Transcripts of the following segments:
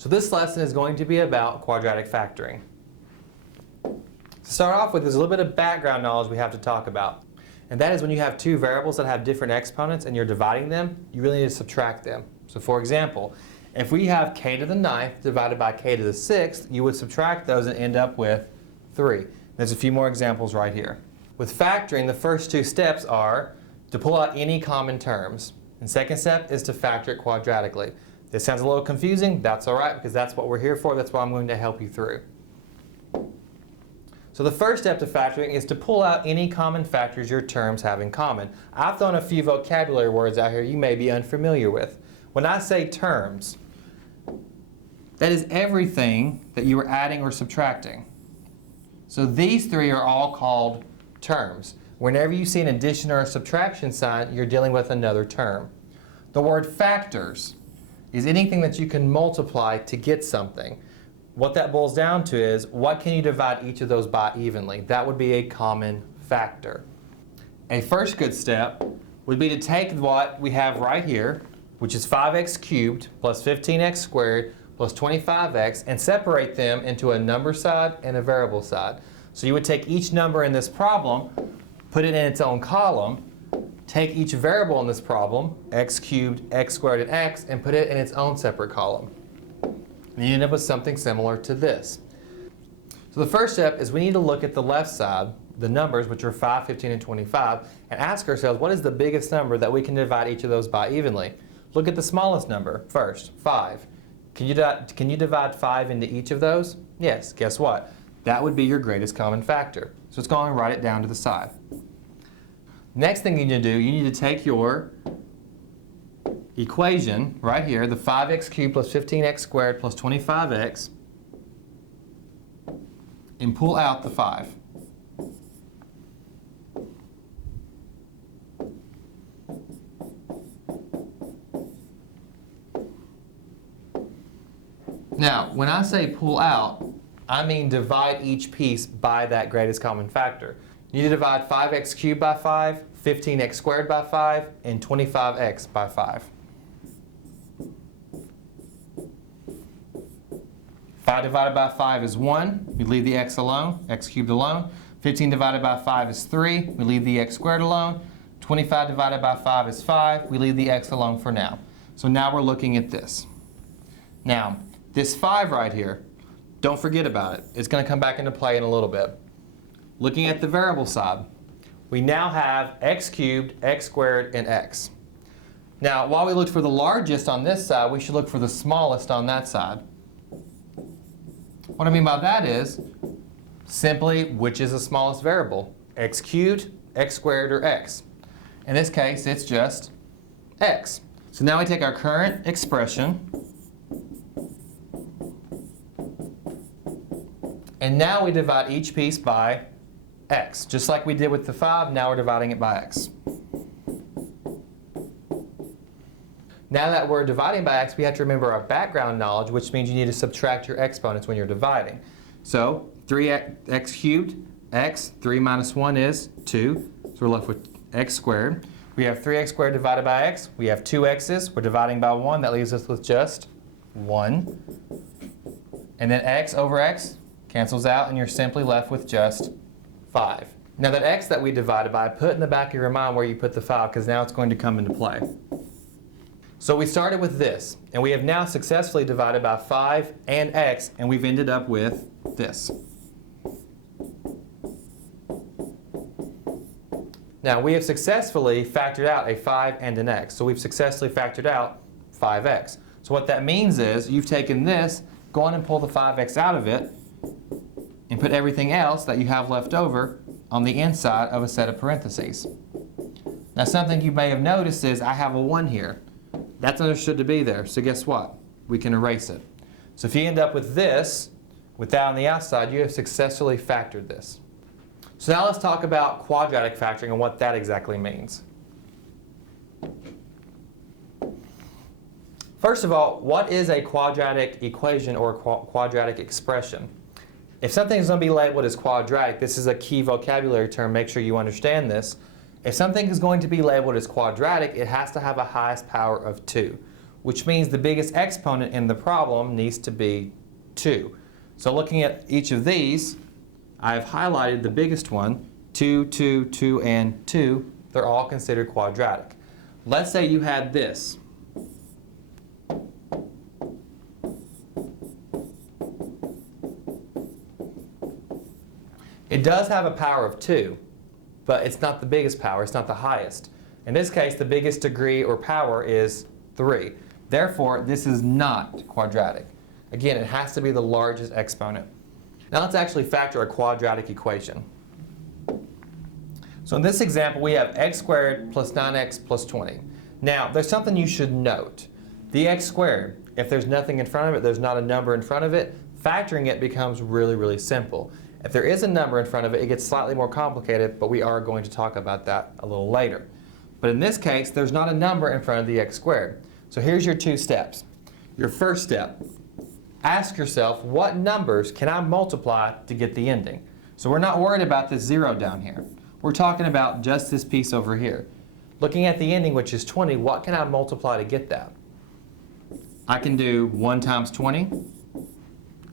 So this lesson is going to be about quadratic factoring. To start off with, there's a little bit of background knowledge we have to talk about. And that is when you have two variables that have different exponents and you're dividing them, you really need to subtract them. So for example, if we have k to the 9th divided by k to the 6th, you would subtract those and end up with 3. There's a few more examples right here. With factoring, the first two steps are to pull out any common terms. And second step is to factor it quadratically. This sounds a little confusing. That's all right, because that's what we're here for. That's what I'm going to help you through. So the first step to factoring is to pull out any common factors your terms have in common. I've thrown a few vocabulary words out here you may be unfamiliar with. When I say terms, that is everything that you are adding or subtracting. So these three are all called terms. Whenever you see an addition or a subtraction sign, you're dealing with another term. The word factors is anything that you can multiply to get something. What that boils down to is, what can you divide each of those by evenly? That would be a common factor. A first good step would be to take what we have right here, which is 5x cubed plus 15x squared plus 25x, and separate them into a number side and a variable side. So you would take each number in this problem, put it in its own column, take each variable in this problem, x cubed, x squared, and x, and put it in its own separate column. And you end up with something similar to this. So the first step is we need to look at the left side, the numbers, which are 5, 15, and 25, and ask ourselves, what is the biggest number that we can divide each of those by evenly? Look at the smallest number first, 5. Can you divide 5 into each of those? Yes. Guess what? That would be your greatest common factor. So let's go and write it down to the side. Next thing you need to do, you need to take your equation right here, the 5x cubed plus 15x squared plus 25x, and pull out the 5. Now, when I say pull out, I mean divide each piece by that greatest common factor. You need to divide 5x cubed by 5, 15x squared by 5, and 25x by 5. 5 divided by 5 is 1. We leave the x alone, x cubed alone. 15 divided by 5 is 3. We leave the x squared alone. 25 divided by 5 is 5. We leave the x alone for now. So now we're looking at this. Now, this 5 right here, don't forget about it. It's going to come back into play in a little bit. Looking at the variable side, we now have x cubed, x squared, and x. Now, while we looked for the largest on this side, we should look for the smallest on that side. What I mean by that is simply which is the smallest variable, x cubed, x squared, or x. In this case, it's just x. So now we take our current expression, and now we divide each piece by x. Just like we did with the 5, now we're dividing it by x. Now that we're dividing by x, we have to remember our background knowledge, which means you need to subtract your exponents when you're dividing. So 3x cubed, x, 3 minus 1 is 2. So we're left with x squared. We have 3x squared divided by x. We have 2 x's. We're dividing by 1. That leaves us with just 1. And then x over x cancels out, and you're simply left with just 5. Now that x that we divided by, put in the back of your mind where you put the 5, because now it's going to come into play. So we started with this, and we have now successfully divided by 5 and x, and we've ended up with this. Now we have successfully factored out a 5 and an x, so we've successfully factored out 5x. So what that means is you've taken this, go on and pull the 5x out of it, and put everything else that you have left over on the inside of a set of parentheses. Now something you may have noticed is I have a 1 here. That's understood to be there, so guess what? We can erase it. So if you end up with this, with that on the outside, you have successfully factored this. So now let's talk about quadratic factoring and what that exactly means. First of all, what is a quadratic equation or quadratic expression? If something is going to be labeled as quadratic, this is a key vocabulary term, make sure you understand this. If something is going to be labeled as quadratic, it has to have a highest power of 2. which means the biggest exponent in the problem needs to be 2. So looking at each of these, I've highlighted the biggest one, 2, 2, 2, and 2. They're all considered quadratic. Let's say you had this. It does have a power of 2, but it's not the biggest power, it's not the highest. In this case, the biggest degree or power is 3. Therefore, this is not quadratic. Again, it has to be the largest exponent. Now let's actually factor a quadratic equation. So in this example, we have x squared plus 9x plus 20. Now, there's something you should note. The x squared, if there's nothing in front of it, there's not a number in front of it, factoring it becomes really, really simple. If there is a number in front of it, it gets slightly more complicated, but we are going to talk about that a little later. But in this case, there's not a number in front of the x squared. So here's your 2 steps. Your first step, ask yourself, what numbers can I multiply to get the ending? So we're not worried about this 0 down here. We're talking about just this piece over here. Looking at the ending, which is 20, what can I multiply to get that? I can do 1 times 20.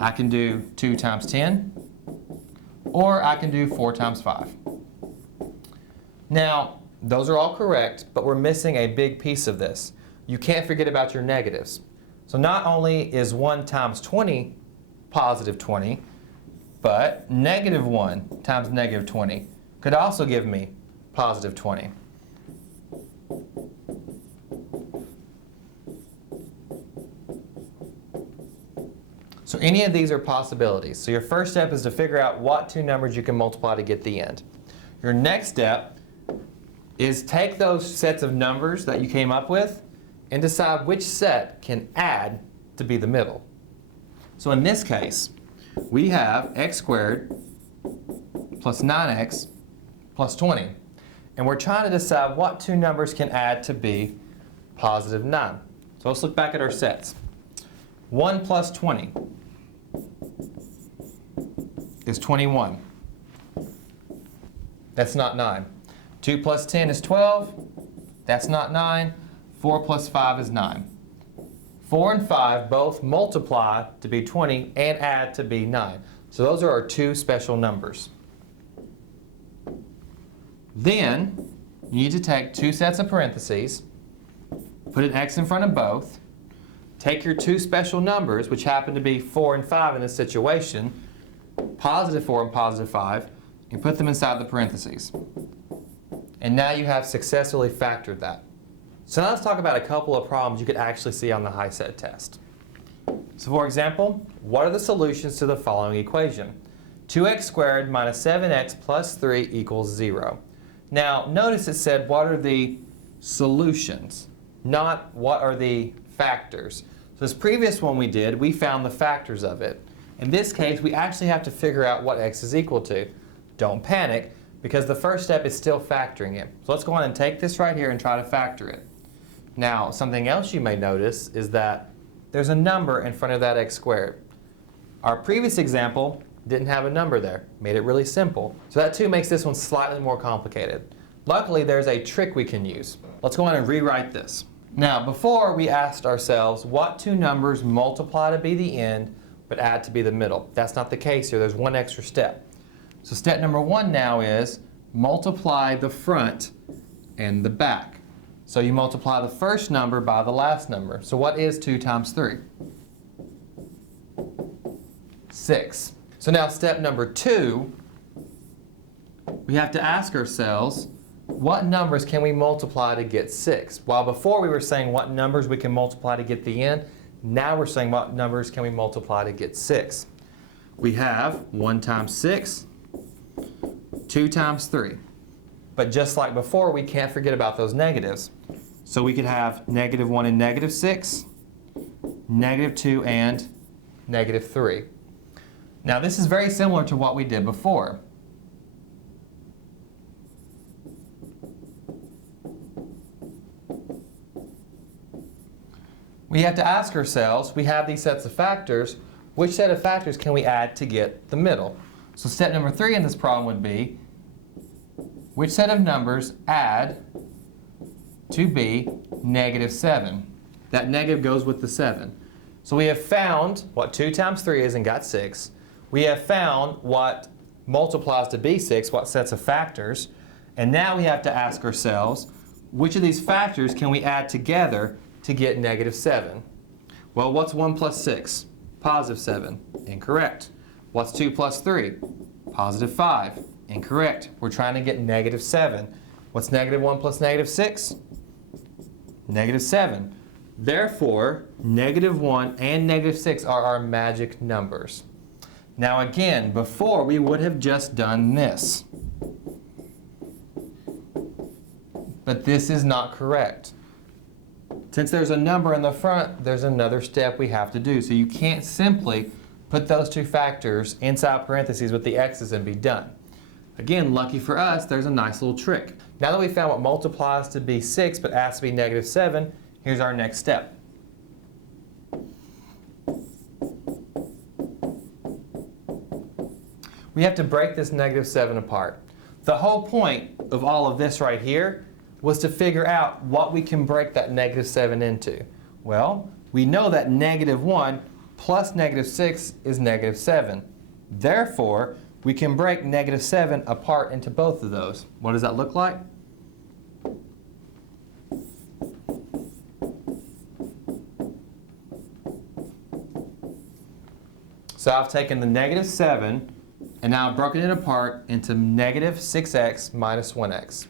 I can do 2 times 10. Or I can do 4 times 5. Now, those are all correct, but we're missing a big piece of this. You can't forget about your negatives. So not only is 1 times 20 positive 20, but negative 1 times negative 20 could also give me positive 20. So any of these are possibilities. So your first step is to figure out what 2 numbers you can multiply to get the end. Your next step is take those sets of numbers that you came up with and decide which set can add to be the middle. So in this case, we have x squared plus 9x plus 20. And we're trying to decide what 2 numbers can add to be positive 9. So let's look back at our sets. 1 plus 20 is 21. That's not 9. 2 plus 10 is 12. That's not 9. 4 plus 5 is 9. 4 and 5 both multiply to be 20 and add to be 9. So those are our 2 special numbers. Then you need to take 2 sets of parentheses, put an x in front of both, take your 2 special numbers, which happen to be 4 and 5 in this situation, positive 4 and positive 5, and put them inside the parentheses. And now you have successfully factored that. So now let's talk about a couple of problems you could actually see on the HiSET test. So for example, what are the solutions to the following equation? 2x squared minus 7x plus 3 equals 0. Now notice it said what are the solutions, not what are the factors. So this previous one we did, we found the factors of it. In this case, we actually have to figure out what x is equal to. Don't panic, because the first step is still factoring it. So let's go on and take this right here and try to factor it. Now, something else you may notice is that there's a number in front of that x squared. Our previous example didn't have a number there, made it really simple. So that too makes this one slightly more complicated. Luckily, there's a trick we can use. Let's go on and rewrite this. Now, before we asked ourselves what 2 numbers multiply to be the end but add to be the middle. That's not the case here. There's one extra step. So step number 1 now is multiply the front and the back. So you multiply the first number by the last number. So what is 2 times 3? 6. So now step number 2, we have to ask ourselves, what numbers can we multiply to get 6? While before we were saying what numbers we can multiply to get the end, now we're saying what numbers can we multiply to get 6. We have 1 times 6, 2 times 3. But just like before, we can't forget about those negatives. So we could have negative 1 and negative 6, negative 2 and negative 3. Now this is very similar to what we did before. We have to ask ourselves, we have these sets of factors, which set of factors can we add to get the middle? So step number 3 in this problem would be, which set of numbers add to be negative 7? that negative goes with the 7. So we have found what 2 times 3 is and got 6. We have found what multiplies to be 6, what sets of factors. And now we have to ask ourselves, which of these factors can we add together to get negative 7? Well, what's 1 plus 6? Positive 7. Incorrect. What's 2 plus 3? Positive 5. Incorrect. We're trying to get negative 7. What's negative 1 plus negative 6? Negative 7. Therefore, negative 1 and negative 6 are our magic numbers. Now again, before we would have just done this. But this is not correct. Since there's a number in the front, there's another step we have to do. So you can't simply put those two factors inside parentheses with the x's and be done. Again, lucky for us, there's a nice little trick. Now that we found what multiplies to be 6 but has to be negative 7, here's our next step. We have to break this negative 7 apart. The whole point of all of this right here was to figure out what we can break that negative 7 into. Well, we know that negative 1 plus negative 6 is negative 7. Therefore, we can break negative 7 apart into both of those. What does that look like? So I've taken the negative 7 and now I've broken it apart into negative 6x minus 1x.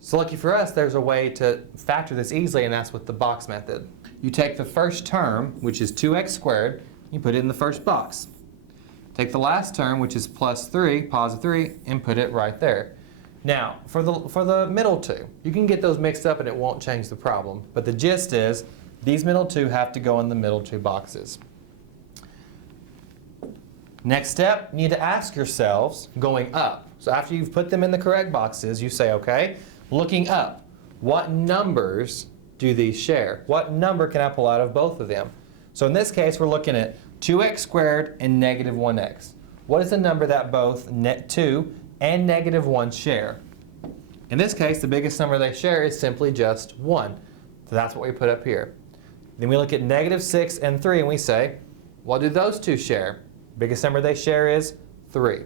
So lucky for us, there's a way to factor this easily, and that's with the box method. You take the first term, which is 2x squared, you put it in the first box. Take the last term, which is plus 3, positive 3, and put it right there. Now, for the middle two, you can get those mixed up and it won't change the problem. But the gist is, these middle two have to go in the middle two boxes. Next step, you need to ask yourselves, going up. So after you've put them in the correct boxes, you say, okay, looking up, what numbers do these share? What number can I pull out of both of them? So in this case, we're looking at 2x squared and negative 1x. What is the number that both 2 and negative 1 share? In this case, the biggest number they share is simply just 1. So that's what we put up here. Then we look at negative 6 and 3 and we say, what do those two share? Biggest number they share is 3.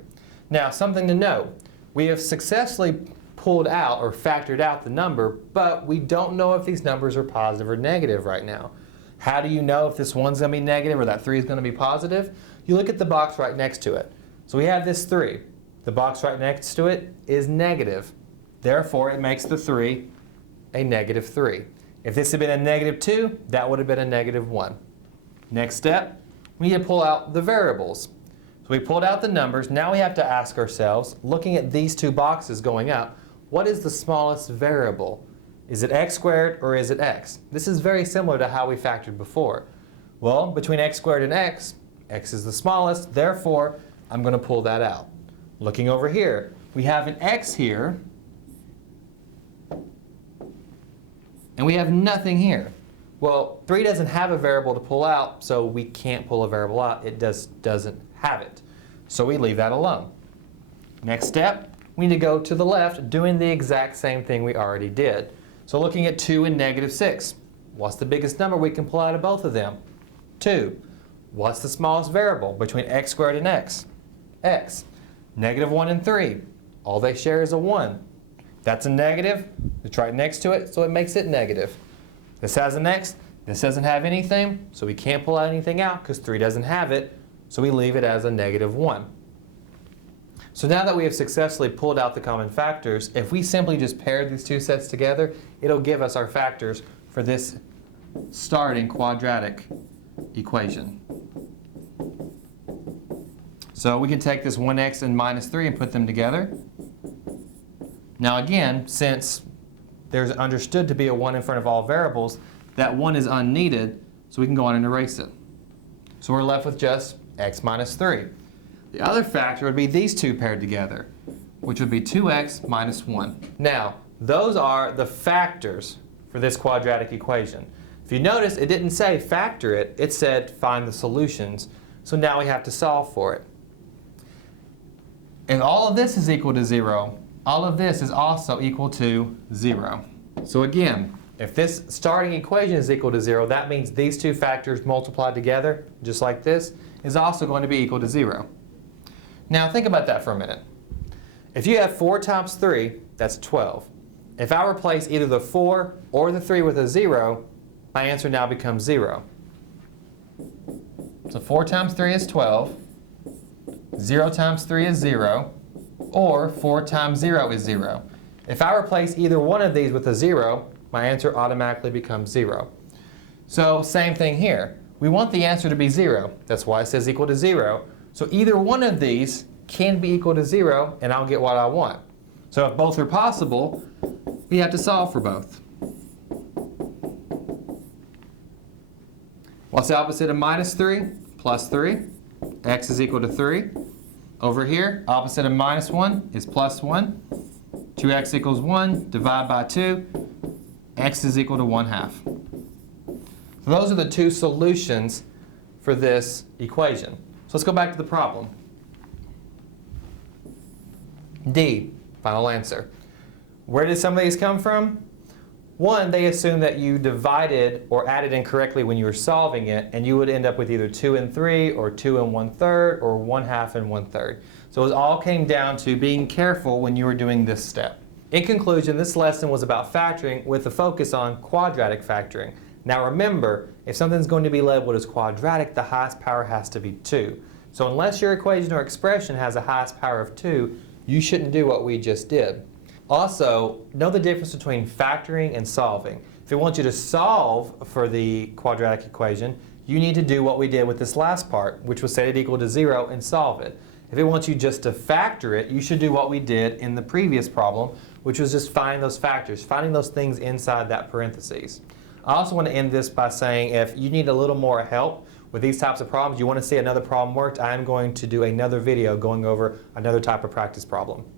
Now, something to know. We have successfully pulled out or factored out the number, but we don't know if these numbers are positive or negative right now. How do you know if this 1's going to be negative or that 3 is going to be positive? You look at the box right next to it. So we have this 3. The box right next to it is negative. Therefore, it makes the 3 a negative 3. If this had been a negative 2, that would have been a negative 1. Next step, we need to pull out the variables. So we pulled out the numbers. Now we have to ask ourselves, looking at these two boxes going up, what is the smallest variable? Is it x squared or is it x? This is very similar to how we factored before. Well, between x squared and x is the smallest, therefore I'm going to pull that out. Looking over here, we have an x here, and we have nothing here. Well, 3 doesn't have a variable to pull out, so we can't pull a variable out. It doesn't have it. So we leave that alone. Next step, we need to go to the left, doing the exact same thing we already did. So looking at 2 and negative 6, what's the biggest number we can pull out of both of them? 2. What's the smallest variable between x squared and x? X. Negative 1 and 3, all they share is a 1. That's a negative, it's right next to it, so it makes it negative. This has an x, this doesn't have anything, so we can't pull out anything out because 3 doesn't have it, so we leave it as a negative 1. So now that we have successfully pulled out the common factors, if we simply just pair these two sets together, it'll give us our factors for this starting quadratic equation. So we can take this 1x and minus 3 and put them together. Now again, since there's understood to be a 1 in front of all variables, that 1 is unneeded, so we can go on and erase it. So we're left with just x minus 3. The other factor would be these two paired together, which would be 2x minus 1. Now, those are the factors for this quadratic equation. If you notice, it didn't say factor it, it said find the solutions. So now we have to solve for it. If all of this is equal to 0, all of this is also equal to 0. So again, If this starting equation is equal to 0, that means these two factors multiplied together, just like this, is also going to be equal to 0. Now think about that for a minute. If you have 4 times 3, that's 12. If I replace either the 4 or the 3 with a 0, my answer now becomes 0. So 4 times 3 is 12, 0 times 3 is 0, or 4 times 0 is 0. If I replace either one of these with a 0, my answer automatically becomes 0. So same thing here. We want the answer to be 0. That's why it says equal to 0. So either one of these can be equal to 0, and I'll get what I want. So if both are possible, we have to solve for both. What's the opposite of minus 3? Plus 3. X is equal to 3. Over here, opposite of minus 1 is plus 1. 2x equals 1, divide by 2. X is equal to 1/2. So those are the two solutions for this equation. So let's go back to the problem. D, final answer. Where did some of these come from? One, they assume that you divided or added incorrectly when you were solving it, and you would end up with either 2 and 3, or 2 and 1/3, or 1/2 and 1/3. So it all came down to being careful when you were doing this step. In conclusion, this lesson was about factoring with a focus on quadratic factoring. Now remember, if something's going to be labeled as quadratic, the highest power has to be 2. So unless your equation or expression has a highest power of 2, you shouldn't do what we just did. Also, know the difference between factoring and solving. If it wants you to solve for the quadratic equation, you need to do what we did with this last part, which was set it equal to 0 and solve it. If it wants you just to factor it, you should do what we did in the previous problem, which was just find those factors, finding those things inside that parentheses. I also want to end this by saying if you need a little more help with these types of problems, you want to see another problem worked, I am going to do another video going over another type of practice problem.